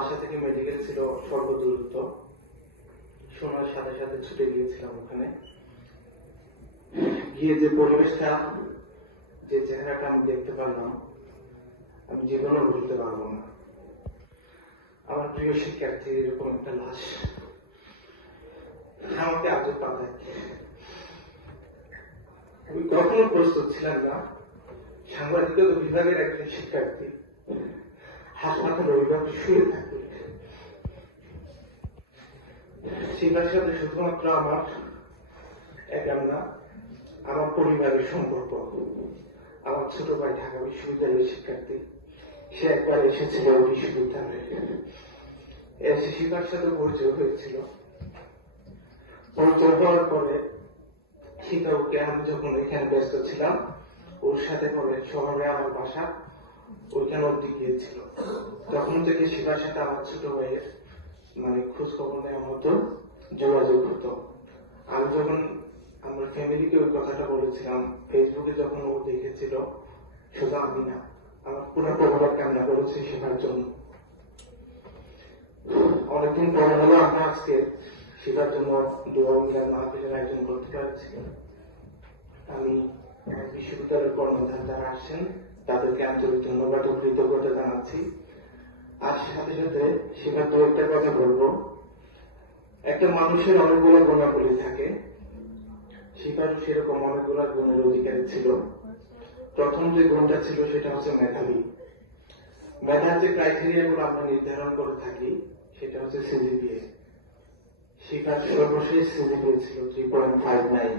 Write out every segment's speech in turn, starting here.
বাসা থেকে মেডিকেল ছিল স্বল্প দূরত্ব, শোনার সাথে সাথে ছুটে গিয়েছিলাম ওখানে। গিয়ে যে পরিবেশটা, যে চেহারাটা আমি দেখতে পারলাম, আমি জীবনেও ভুলতে পারবো না। আমার প্রিয় শিক্ষার্থী এরকম একটা লাশ আমাকে আজও পাতায়। আমি কখনো প্রস্তুত ছিলাম না সাংবাদিকতা বিভাগের একজন শিক্ষার্থী হাসপাতালে ওইভাবে শুয়ে থাকবে। সেটার সাথে শুধুমাত্র আমার একার না, আমার পরিবারের সম্পর্ক। আমার ছোট ভাই ঢাকা বিশ্ববিদ্যালয়ের শিক্ষার্থী, সে একবার এসেছিল বিশ্ববিদ্যালয়ে, এসে শিক্ষার সাথে পরিচয় হয়েছিল। পরিচয় হওয়ার পরে শিক্ষাকে আমি যখন এখানে ব্যস্ত ছিলাম, ওর সাথে পরে শহরে আমার বাসা, ওইখানে অব্দি গিয়েছিল। তখন থেকে শিখার সাথে আমার ছোট ভাইয়ের খোঁজ খবর নেওয়া হতো, যোগাযোগ হতো। আমি যখন আমার ফ্যামিলিকে ওই কথাটা বলেছিলাম, ফেসবুকে যখন ও দেখেছিল, শুধু আমি না, আমার পুরো পরিবার কান্না করেছে শেখার জন্য। অনেকদিন পরে হলো আমরা আজকে শেখার জন্য দোয়া মিলাদ মাহফিলের আয়োজন করতে পারছি। আমি বিশ্ববিদ্যালয়ের কর্মধার যারা আসছেন তাদেরকে আন্তরিক ধন্যবাদ ও কৃতজ্ঞতা জানাচ্ছি। আর সাথে সাথে শেখার দু একটা কথা বলবো। একটা মানুষের অনেকগুলো গুণাবলী থাকে, শিখারও সেরকম অনেকগুলো গুণের অধিকারী ছিল। প্রথম যে গুণটা ছিল সেটা হচ্ছে মেধাবী। মেধার যে ক্রাইটেরিয়া গুলো আমরা নির্ধারণ করে থাকি সেটা হচ্ছে সিজিপিএ। শিখার সর্বশেষ সিজিপিএ ছিল 3.59।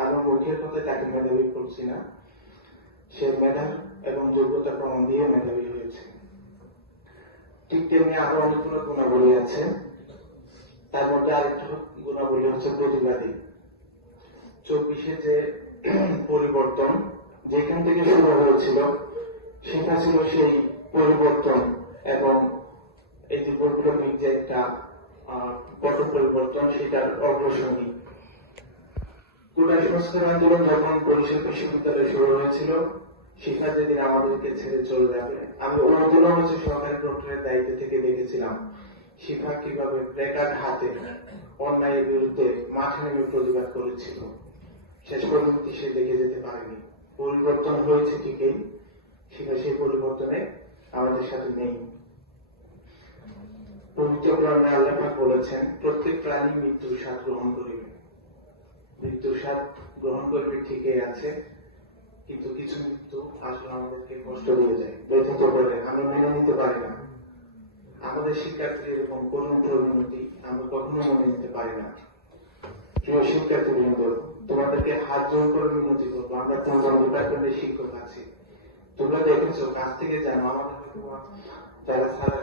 আমার মুখের কথায় তাকে মেধাবী বলছি না, সে মেধা এবং যোগ্যতা প্রমাণ দিয়ে মেধাবী হয়েছে। ঠিক তেমনি আরো অনেকগুলো গুণাবলী আছে, তার মধ্যে আরেকটা গুণাবলী হচ্ছে প্রতিবাদী। 24-এ যে পরিবর্তন যেখান থেকে শুরু হয়েছিল সেটা ছিল সেই পরিবর্তন, এবং এই যে বৈপ্লবিক যে একটা পট পরিবর্তন, সেটার অগ্রসরী। কোটা সংস্কার আন্দোলন যখন পরিষদ বিশ্ববিদ্যালয়ে শুরু হয়েছিল, শিক্ষা যেদিন আমাদেরকে ছেড়ে চলে যাবে, আমি ওইগুলো হচ্ছে সরকারি প্রক্টরের দায়িত্ব থেকে দেখেছিলাম শিক্ষা কিভাবে প্ল্যাকার্ড হাতে অন্যায়ের বিরুদ্ধে মাঠে নেমে প্রতিবাদ করেছিল। শেষ পর্যন্ত সে দেখে যেতে পারেনি। পরিবর্তন হয়েছে ঠিকই, শিক্ষা সেই পরিবর্তনে আমাদের সাথে নেই। পবিত্র কোরআনে আল্লাহ পাক বলেছেন, প্রত্যেক প্রাণী মৃত্যুর স্বাদ গ্রহণ করিবে। মৃত্যুর স্বাদ গ্রহণ করবে ঠিকই আছে, কিন্তু কিছু মৃত্যু আসলে আমাদেরকে কষ্ট দিয়ে যায়, ব্যথিত করে, আমরা মেনে নিতে পারি না। আমাদের শিক্ষার্থী এরকম করুণ পরিণতি আমরা কখনো মেনে নিতে পারি না। প্রিয় শিক্ষার্থীবৃন্দ, তোমাদেরকে হাত জোর করে বিনতি করবো, আমরা তোমাদের ডিপার্টমেন্টের শিক্ষক আছি, তোমরা দেখেছো কাছ থেকে জানো, আমাদের যারা